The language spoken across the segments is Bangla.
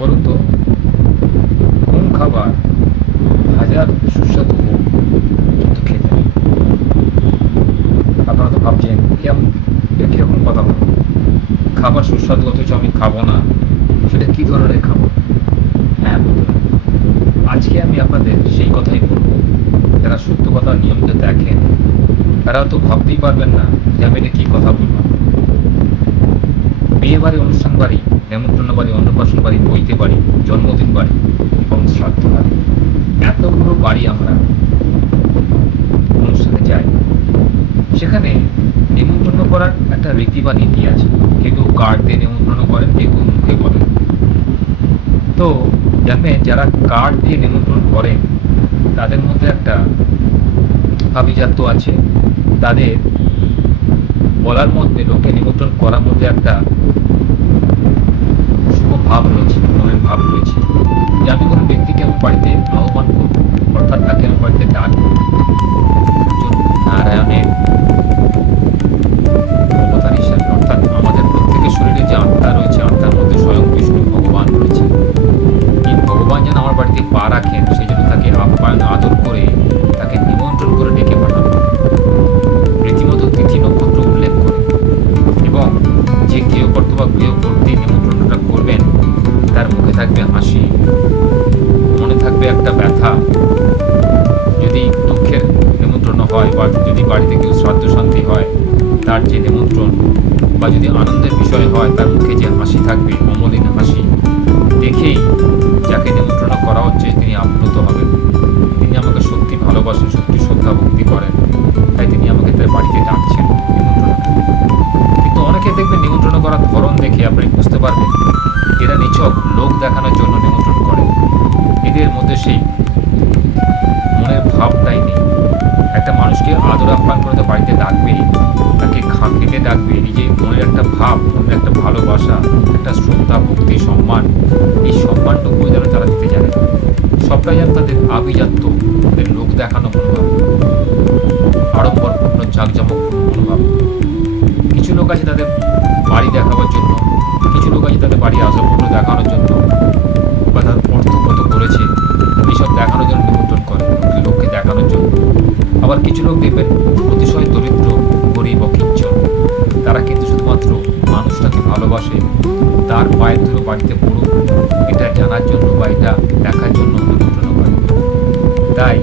বলুন তো কোন খাবার হাজার সুস্বাদু কিন্তু খেতে আপনারা তো ভাবছেন কেমন কীরকম কথা বলো খাবার সুস্বাদু অথচ আমি খাব না, সেটা কি ধরনের খাবার? হ্যাঁ আজকে আমি আপনাদের সেই কথাই বলব। যারা সত্য কথা নিয়মিত দেখেন, তারা তো ভাবতেই পারবেন না যে আমি এটা কি কথা বললাম। বিয়ে বাড়ি অনুষ্ঠান বাড়ি নেমন্ত্রণ বাড়ি, অন্নপ্রাশন বাড়ি, বইতে বাড়ি, জন্মদিন বাড়ি এবং শ্রাদ্ধ বাড়ি। এতগুলো বাড়ি আমরা অনুষ্ঠানে যাই। সেখানে নিমন্ত্রণ করার একটা রীতি বা নীতি আছে। কেউ কেউ কার্ড দিয়ে নিমন্ত্রণ করেন, কেউ কেউ মুখে বলেন। তো জানবেন যারা কার্ড দিয়ে নিমন্ত্রণ করেন, তাদের মধ্যে একটা আভিজাত্য আছে। তাদের বলার মধ্যে লোককে নিমন্ত্রণ করার মধ্যে একটা শুভ ভাব রয়েছে, মনের ভাব রয়েছে। যে আমি কোনো ব্যক্তিকে আমার বাড়িতে আহ্বান করব, অর্থাৎ তাকে আমার বাড়িতে ডাকবো থাকবে হাসি, মনে থাকবে একটা ব্যথা। যদি দুঃখের নিমন্ত্রণ হয় বা যদি বাড়িতে কেউ শ্রাদ্ধ শান্তি হয়, তার যে নিমন্ত্রণ বা যদি আনন্দের বিষয় হয়, তার মুখে যে হাসি থাকবে, অমলিন হাসি, দেখেই যাকে নিমন্ত্রণ করা হচ্ছে, তিনি আপ্লুত হবেন। তিনি আমাকে সত্যি ভালোবাসেন, সত্যি শ্রদ্ধা ভক্তি করেন। তাই তিনি আমাকে তার বাড়িতে ডাকছেন নিমন্ত্রণ। কিন্তু অনেকে দেখবেন নিমন্ত্রণ করার ধরন দেখে আপনি বুঝতে পারবেন এরা নিছক লোক দেখানোর জন্য নিমন্ত্রণ করে। এদের মধ্যে সেই মনের ভাবটাই নেই। একটা মানুষকে আদর আহ্বান করে তো বাড়িতে ডাকবে তাকে খা খেতে ডাকবে, নিজের মনের একটা ভাব, মনের একটা ভালোবাসা, একটা শ্রদ্ধা, ভক্তি, সম্মান, এই সম্মানটুকু যেন তারা দিতে জানে। না। সবটাই যেন তাদের আভিজাত্য, তাদের লোক দেখানো মনোভাব, আড়ম্বরপূর্ণ জাঁকজমকপূর্ণ মনোভাব। কিছু লোক আছে তাদের বাড়ি দেখাবার বাড়িতে পড়ুক, এটা জানার জন্য বা এটা দেখার জন্য নিমন্ত্রণ করে তাই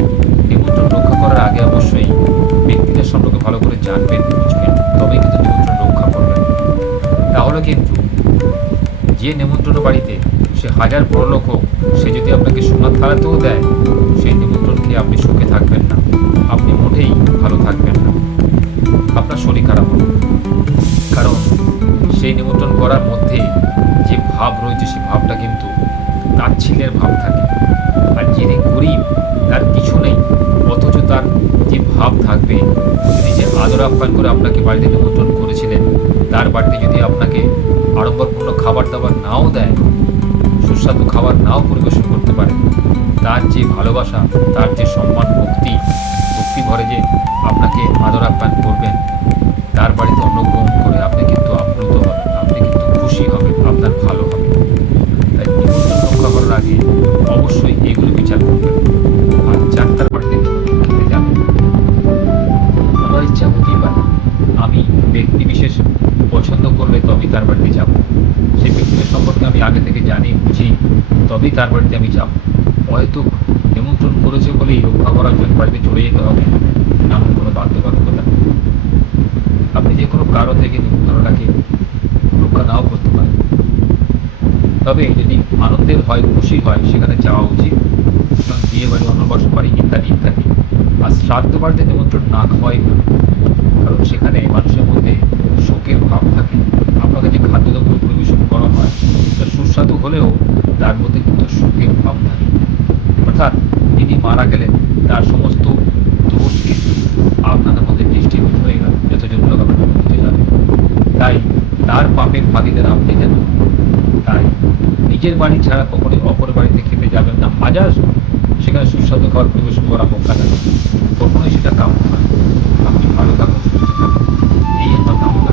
নিমন্ত্রণ রক্ষা করার আগে অবশ্যই ব্যক্তিদের সম্পর্কে ভালো করে জানবেন, বুঝবেন, তবেই কিন্তু নিমন্ত্রণ রক্ষা করবেন। তাহলে কিন্তু যে নিমন্ত্রণ বাড়িতে সে হাজার বড় লোক হোক, সে যদি আপনাকে সোনার থালাতেও দেয়, সেই নিমন্ত্রণ আপনি সুখে থাকবেন না। আপনি মোটেই ভালো থাকবেন না। আপনার শরীর খারাপ হবে কারণ সেই নিমন্ত্রণ করার মধ্যে যে ভাব রয়েছে, সেই ভাবটা কিন্তু তার তাচ্ছিল্যের ভাব থাকে। আর যিনি গরিব, তার কিছু নেই, অথচ তার যে ভাব থাকবে, তিনি যে আদর আপ্যায়ন করে আপনাকে বাড়িতে নিমন্ত্রণ করেছিলেন, তার বাড়িতে যদি আপনাকে আড়ম্বরপূর্ণ খাবার দাবার নাও দেয়, সুস্বাদু খাবার নাও পরিবেশন করতে পারে, তার যে ভালোবাসা, তার যে সম্মান, ভক্তি ভক্তি ভরে যে আদর আপ্যায়ন করবেন, তার বাড়িতে অন্নগ্রহণ করে আপনি কিন্তু আপ্লুত হবেন, আপনি কিন্তু খুশি হবেন, আপনার ভালো হবে। তাই নিমন্ত্রণ রক্ষা করার আগে অবশ্যই এগুলো বিচার করবেন। আর চারটার বাড়িতে খেতে যাবেন। আমার ইচ্ছা হতেই পারে আমি ব্যক্তি বিশেষ পছন্দ করলে তবেই তার বাড়িতে যাব। সেই ব্যক্তির সম্পর্কে আমি আগে থেকে জানি, বুঝি, তবেই তার বাড়িতে আমি যাব। হয়তো নিমন্ত্রণ করেছে বলেই রক্ষা করার জন্য বাড়িতে চলে যেতে হবে। এমন কোনো বাধ্যবাধকতা নেই। আপনি যে কোনো কারণ থেকে নিমন্ত্রণটাকে রক্ষা নাও করতে পারেন। তবে যদি আনন্দের হয়, খুশি হয়, সেখানে যাওয়া উচিত। এবং বিয়ে বাড়ি, অন্নপ্রাশন বাড়ি ইত্যাদি ইত্যাদি। আর শ্রাদ্ধ বাড়িতে নিমন্ত্রণ না খাওয়াই ভালো। কারণ সেখানে মানুষের মধ্যে শোকের ভাব থাকে। আপনাকে যে খাদ্যদ্রব্য পরিবেশন করা হয়, তা সুস্বাদু হলেও তার মধ্যে কিন্তু শোকের ভাব থাকে। অর্থাৎ যিনি মারা গেলেন তার সমস্ত দোষ কিন্তু আপনাদের মধ্যে দৃষ্টিভূত হয়ে গেল যতজন লোক আপনার বুঝে যাবে তাই তার পাপের ফাঁদিদের আপনি যেন তাই নিজের বাড়ি ছাড়া কখনোই অপর বাড়িতে খেতে যাবেন না। হাজার সেখানে সুস্বাদু খাবার পরিবেশন করা হোক না কখনোই সেটা কাম্য না আপনি ভালো থাকুন, সুস্থ থাকুন। এই আমার কামনা